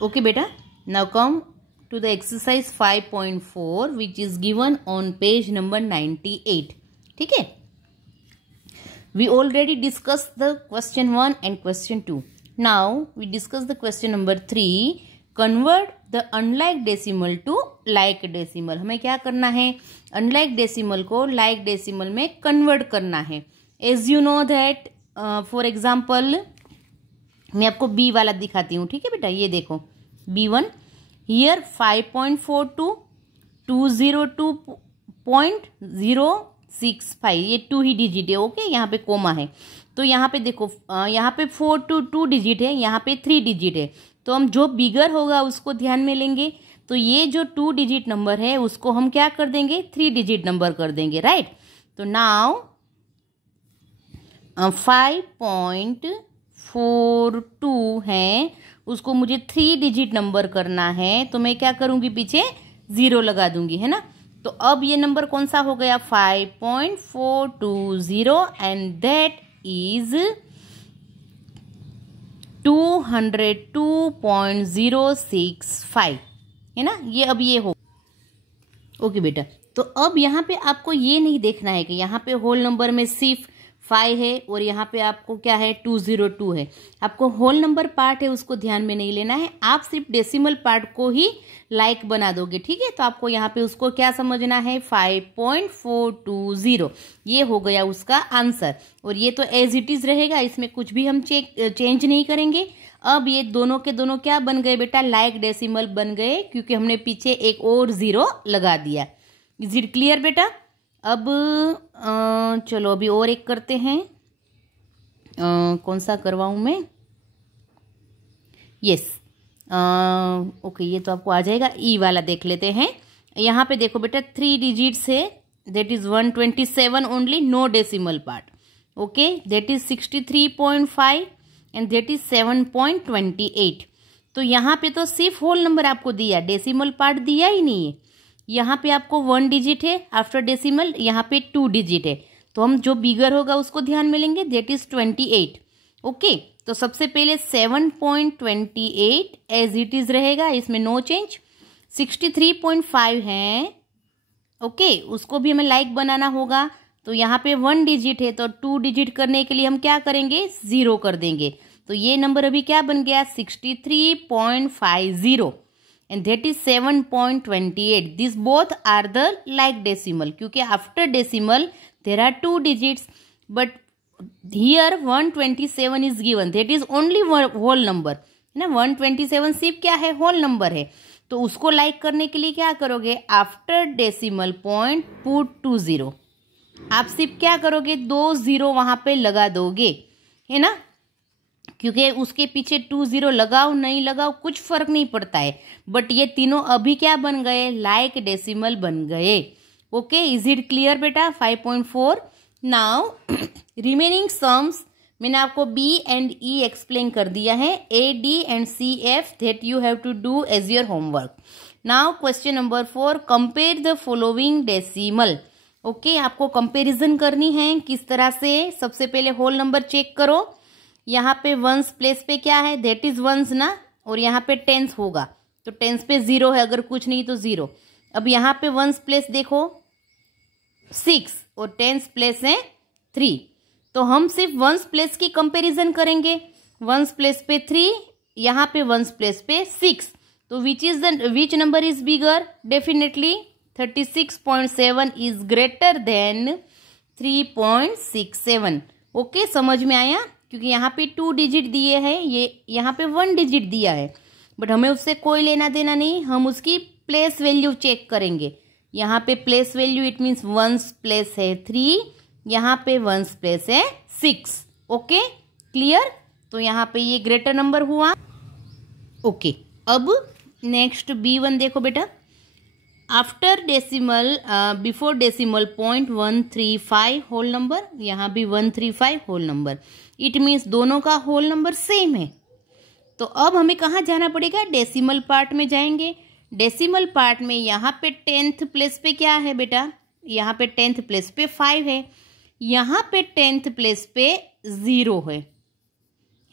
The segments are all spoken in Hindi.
Okay beta, now come to the exercise 5.4 which is given on page number 98. ठीक है, we already discussed the question 1 and question 2. Now we discuss the question number 3. Convert the unlike decimal to like decimal. हमें क्या करना है, unlike decimal को like decimal में convert करना है. As you know that for example मैं आपको B वाला दिखाती हूँ. ठीक है बेटा, ये देखो B1 here 5.42 202.065 ये 2 ही डिजिट है. ओके, यहाँ पे कोमा है तो यहाँ पे देखो यहाँ पे 4 to 2 डिजिट है, यहाँ पे 3 डिजिट है. तो हम जो बिगर होगा उसको ध्यान में लेंगे. तो ये जो 2 डिजिट नंबर है उसको हम क्या कर देंगे, 3 डिजिट नंबर कर देंगे. राइट, तो नाउ 5.42 है, उसको मुझे 3 डिजिट नंबर करना है. तो मैं क्या करूंगी, पीछे 0 लगा दूंगी, है ना. तो अब ये नंबर कौन सा हो गया, 5.420 एंड दैट इज 202.065 है ना. ये अब ये हो. ओके बेटा, तो अब यहाँ पे आपको ये नहीं देखना है कि यहाँ पे होल नंबर में सिर्फ 5 है और यहाँ पे आपको क्या है 202 है. आपको होल नंबर पार्ट है उसको ध्यान में नहीं लेना है, आप सिर्फ डेसिमल पार्ट को ही लाइक बना दोगे. ठीक है, तो आपको यहाँ पे उसको क्या समझना है, 5.420 ये हो गया उसका आंसर. और ये तो एज इट इज रहेगा, इसमें कुछ भी हम चेंज नहीं करेंगे. अब ये दोनों के दोनों क्या बन गए बेटा, लाइक डेसिमल बन गए, क्योंकि हमने पीछे एक और 0 लगा दिया. इज इट क्लियर बेटा. अब चलो अभी और एक करते हैं. कौन सा करवाऊं मैं, यस ओके, ये तो आपको आ जाएगा. ई वाला देख लेते हैं. यहाँ पे देखो बेटा 3 डिजिट्स है, दैट इज 127 ओनली, no decimal part. Okay, that is 63.5 and that is 7.28. तो यहाँ पे तो सिर्फ होल नंबर आपको दिया, डेसिमल पार्ट दिया ही नहीं है. यहाँ पे आपको 1 डिजिट है आफ्टर डेसिमल, यहाँ पे 2 डिजिट है. तो हम जो बिगर होगा उसको ध्यान में लेंगे, दैट इज 28. ओके, तो सबसे पहले 7.28 एज इट इज रहेगा, इसमें नो चेंज. 63.5 है, ओके, उसको भी हमें लाइक बनाना होगा. तो यहाँ पे 1 डिजिट है, तो 2 डिजिट करने के लिए हम क्या करेंगे, 0 कर देंगे. तो ये नंबर अभी क्या बन गया, 63.50 and that is 7.28. These both are the like decimal, क्योंकि after decimal there are 2 digits, but here 127 is given, that is only whole number है ना. 127 सिर्फ क्या है, होल नंबर है. तो उसको लाइक करने के लिए क्या करोगे, आफ्टर डेसिमल पॉइंट पुट 20. आप सिर्फ क्या करोगे, 2 0 वहां पे लगा दोगे, है ना, क्योंकि उसके पीछे 20 लगाओ नहीं लगाओ कुछ फर्क नहीं पड़ता है. बट ये तीनों अभी क्या बन गए, लाइक डेसिमल बन गए. ओके, इज इट क्लियर बेटा. 5.4. नाउ रिमेनिंग सम्स मैंने आपको बी एंड ई एक्सप्लेन कर दिया है, A D and C F that you have to do as your homework. Now question number 4, compare the following decimal. Okay, आपको कंपेरिजन करनी है. किस तरह से, सबसे पहले होल नंबर चेक करो. यहाँ पे वंस प्लेस पे क्या है, दैट इज वंस ना, और यहाँ पे टेंस होगा तो टेंस पे 0 है, अगर कुछ नहीं तो 0. अब यहाँ पे वंस प्लेस देखो 6 और टेंस प्लेस है 3. तो हम सिर्फ वंस प्लेस की कंपैरिजन करेंगे. वंस प्लेस पे 3, यहाँ पे वंस प्लेस पे 6. तो which number is bigger, definitely 36.7 is greater than 3.67. Okay, समझ में आया, क्योंकि यहाँ पे 2 डिजिट दिए हैं, ये यहाँ पे 1 डिजिट दिया है, बट हमें उससे कोई लेना देना नहीं. हम उसकी प्लेस वैल्यू चेक करेंगे. यहाँ पे place value it means ones place है 3, यहाँ पे वंस प्लेस है 6. Okay clear. तो यहाँ पे ये ग्रेटर नंबर हुआ. ओके, अब नेक्स्ट B1 देखो बेटा. After decimal before decimal point 135 whole number, यहाँ भी 135 होल नंबर. इट मीन्स दोनों का होल नंबर सेम है. तो अब हमें कहाँ जाना पड़ेगा, डेसिमल पार्ट में जाएंगे. डेसिमल पार्ट में यहाँ पे 10th प्लेस पे क्या है बेटा, यहाँ पे 10th प्लेस पे 5 है, यहाँ पे 10th प्लेस पे 0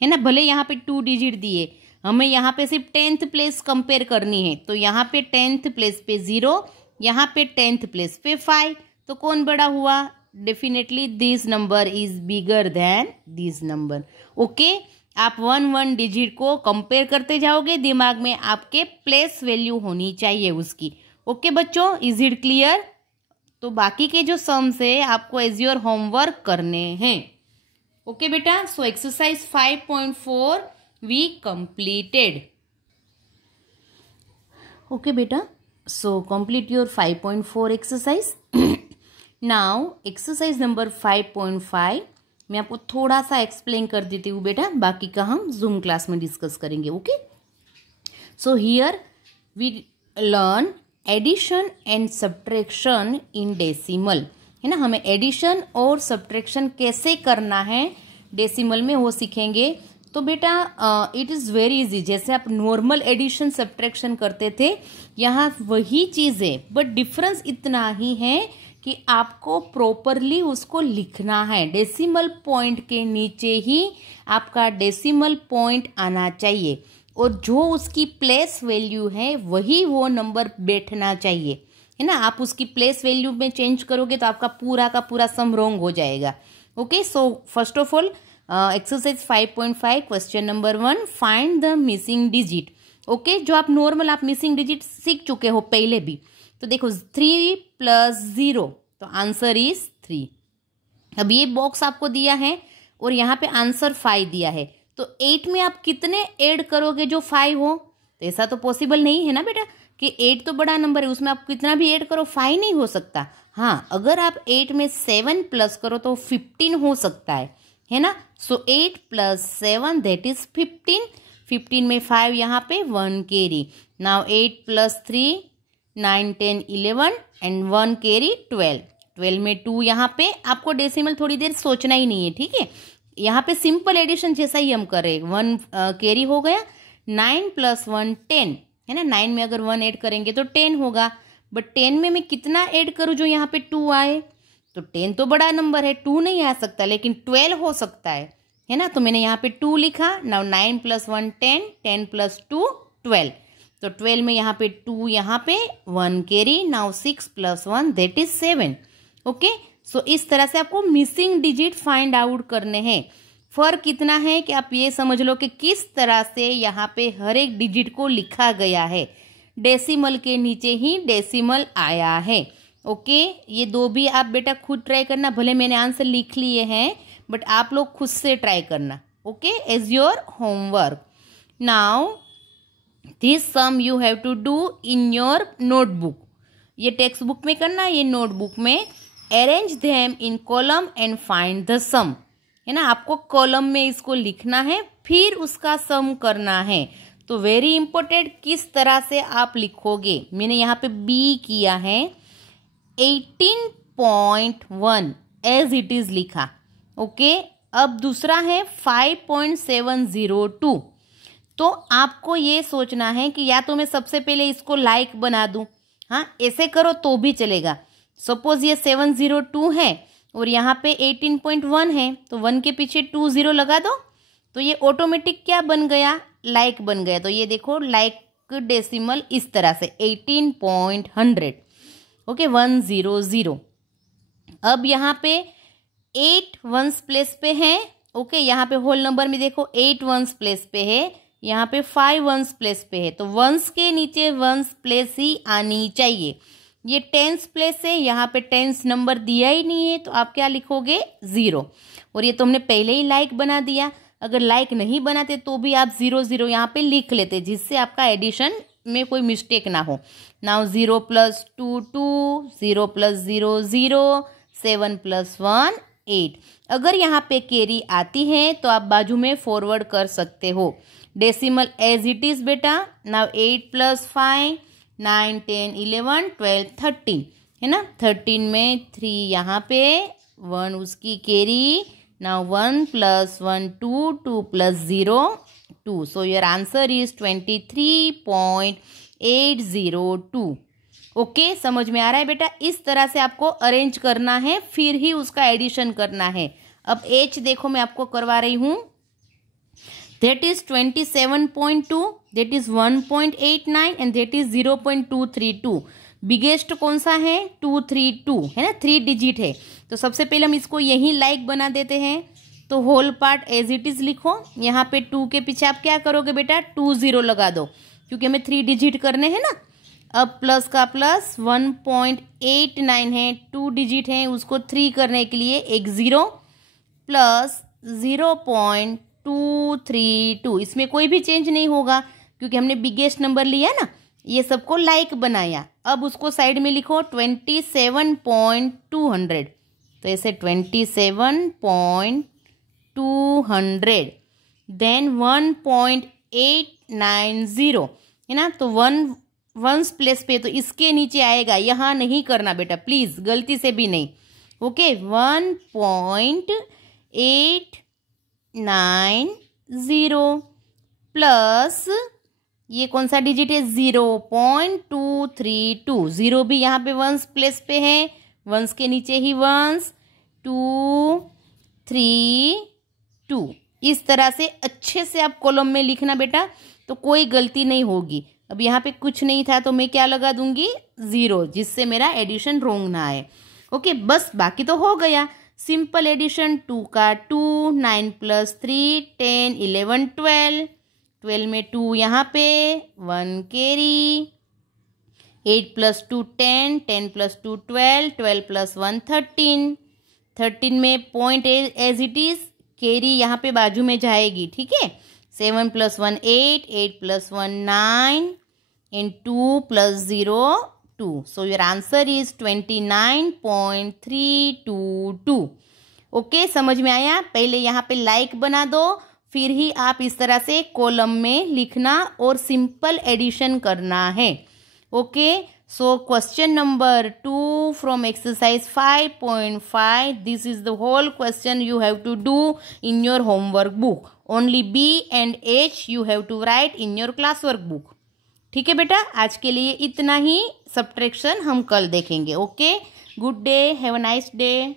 है ना. भले यहाँ पे 2 डिजिट दिए, हमें यहाँ पे सिर्फ 10th प्लेस कंपेयर करनी है, तो यहाँ पे 10th प्लेस पे 0, यहाँ पे 10th प्लेस पे 5, तो कौन बड़ा हुआ? Definitely this number is bigger than this number. Okay, आप 1 डिजिट को कंपेयर करते जाओगे, दिमाग में आपके प्लेस वैल्यू होनी चाहिए उसकी। ओके बच्चों, इज इट क्लियर? तो बाकी के जो सम्स है आपको एज योर होमवर्क करने हैं। ओके बेटा, so exercise 5.4 we completed. Okay बेटा, so complete your 5.4 exercise. Now exercise number 5.5 मैं आपको थोड़ा सा एक्सप्लेन कर देती हूँ बेटा, बाकी का हम जूम क्लास में डिस्कस करेंगे। Okay, so here we learn addition and subtraction in decimal, है ना। हमें एडिशन और सब्ट्रैक्शन कैसे करना है डेसिमल में वो सीखेंगे। तो बेटा इट इज़ वेरी इजी, जैसे आप नॉर्मल एडिशन सब्ट्रैक्शन करते थे, यहाँ वही चीज़ है, बट डिफरेंस इतना ही है कि आपको प्रॉपरली उसको लिखना है। डेसिमल पॉइंट के नीचे ही आपका डेसिमल पॉइंट आना चाहिए, और जो उसकी प्लेस वैल्यू है वही वो नंबर बैठना चाहिए, है ना। आप उसकी प्लेस वैल्यू में चेंज करोगे तो आपका पूरा का पूरा सम रॉन्ग हो जाएगा। Okay, so first of all exercise 5.5 question number 1, find the missing digit. Okay, जो आप नॉर्मल आप मिसिंग डिजिट सीख चुके हो पहले भी, तो देखो 3 + 0, तो आंसर इज 3। अब ये बॉक्स आपको दिया है और यहाँ पे आंसर 5 दिया है, तो 8 में आप कितने ऐड करोगे जो 5 हो? तो ऐसा तो पॉसिबल नहीं है ना बेटा कि 8 तो बड़ा नंबर है, उसमें आप कितना भी ऐड करो 5 नहीं हो सकता। हाँ, अगर आप 8 में 7 प्लस करो तो 15 हो सकता है ना। सो 8 + 7 दैट इज 15। 15 में 5 यहाँ पे 1 कैरी। Now 8 + 3 9 10 11 and 1 carry 12। 12 में 2 यहाँ पे आपको डेसिमल थोड़ी देर सोचना ही नहीं है, ठीक है। यहाँ पे सिंपल एडिशन जैसा ही हम कर रहे हैं। 1 कैरी हो गया। 9 + 1 10, है ना। 9 में अगर 1 ऐड करेंगे तो 10 होगा, बट 10 में मैं कितना ऐड करूँ जो यहाँ पे 2 आए? तो 10 तो बड़ा नंबर है, 2 नहीं आ सकता, लेकिन 12 हो सकता है ना। तो मैंने यहाँ पे 2 लिखा। नाउ 9 + 1 10, 10 + 2 12, तो 12 में यहाँ पे 2, यहाँ पे 1 carry. Now 6 + 1 that is 7। Okay, so इस तरह से आपको मिसिंग डिजिट फाइंड आउट करने हैं। फर्क कितना है कि आप ये समझ लो कि किस तरह से यहाँ पे हर एक डिजिट को लिखा गया है, डेसिमल के नीचे ही डेसिमल आया है। ओके, ये दो भी आप बेटा खुद ट्राई करना, भले मैंने आंसर लिख लिए हैं बट आप लोग खुद से ट्राई करना। Okay, as your homework. Now this sum you have to do in your notebook. ये टेक्स्ट बुक में करना, ये नोटबुक में। Arrange them in column and find the sum, है ना। आपको कॉलम में इसको लिखना है, फिर उसका सम करना है। तो वेरी इंपॉर्टेंट, किस तरह से आप लिखोगे। मैंने यहाँ पे बी किया है 18.1 एज इट इज लिखा। ओके, अब दूसरा है 5.702। तो आपको ये सोचना है कि या तो मैं सबसे पहले इसको लाइक बना दूं, हाँ ऐसे करो तो भी चलेगा। सपोज ये 702 है और यहाँ पे 18.1 है, तो 1 के पीछे 2 0 लगा दो, तो ये ऑटोमेटिक क्या बन गया? लाइक बन गया। तो ये देखो लाइक डेसिमल इस तरह से 18.100। ओके, 100। अब यहाँ पे 8 वंस प्लेस पे है। ओके, यहाँ पे होल नंबर में देखो 8 वंस प्लेस पे है, यहाँ पे 5 वंस प्लेस पे है, तो वंस के नीचे वंस प्लेस ही आनी चाहिए। ये टेंस प्लेस है, यहाँ पे टेंस नंबर दिया ही नहीं है, तो आप क्या लिखोगे? 0। और ये तो हमने पहले ही लाइक बना दिया। अगर लाइक नहीं बनाते तो भी आप 0 0 यहाँ पे लिख लेते, जिससे आपका एडिशन में कोई मिस्टेक ना हो। नाउ 0 + 2 2, 0 + 0 0, 7 + 1 8। अगर यहाँ पे कैरी आती है तो आप बाजू में फॉरवर्ड कर सकते हो। डेसिमल एज इट इज बेटा। नाउ 8 + 5 9 10 11 12 13, है ना। 13 में 3 यहाँ पे, 1 उसकी carry. Now 1 + 1 2, 2 + 0 2, so your answer is 23.802। Okay, समझ में आ रहा है बेटा? इस तरह से आपको अरेंज करना है, फिर ही उसका एडिशन करना है। अब एच देखो मैं आपको करवा रही हूँ। that is 27.2, that is 1.89 and that is 0.232. Biggest कौन सा है? 232 है ना, 3 डिजिट है। तो सबसे पहले हम इसको यही लाइक बना देते हैं। तो whole part as it is लिखो। यहाँ पे 2 के पीछे आप क्या करोगे बेटा? 20 लगा दो, क्योंकि हमें 3 डिजिट करने हैं ना। अब प्लस का प्लस 1.89 है, 2 डिजिट है, उसको 3 करने के लिए एक 0 प्लस 0.232। इसमें कोई भी चेंज नहीं होगा क्योंकि हमने बिगेस्ट नंबर लिया ना, ये सबको लाइक बनाया। अब उसको साइड में लिखो 27.200। तो ऐसे 27.200 देन 1.890 है ना। तो 1 वंस प्लेस पे, तो इसके नीचे आएगा, यहाँ नहीं करना बेटा प्लीज, गलती से भी नहीं। ओके 1.890 प्लस ये कौन सा डिजिट है? 0.232। 0 भी यहाँ पे वंस प्लेस पे है, वंस के नीचे ही वंस 232। इस तरह से अच्छे से आप कॉलम में लिखना बेटा, तो कोई गलती नहीं होगी। अब यहाँ पे कुछ नहीं था तो मैं क्या लगा दूंगी? 0, जिससे मेरा एडिशन रोंग ना आए। ओके बस, बाकी तो हो गया। सिंपल एडिशन 2 का 2, 9 + 3 10 11 12, 12 में 2 यहाँ पे 1 कैरी, 8 + 2 10, 10 + 2 12, 12 + 1 13, 13 में point as it is, carry यहाँ पे बाजू में जाएगी, ठीक है। 7 + 1 8, 8 + 1 9 and 2 + 0 2. So your answer is 29.322. Okay समझ में आया? पहले यहाँ पे लाइक बना दो, फिर ही आप इस तरह से कॉलम में लिखना और सिंपल एडिशन करना है। Okay so question number 2 from exercise 5.5, this is the whole question you have to do in your homework book. Only B and H you have to write in your classwork book. ठीक है बेटा, आज के लिए इतना ही। सब्ट्रैक्शन हम कल देखेंगे। Okay, good day, have a nice day.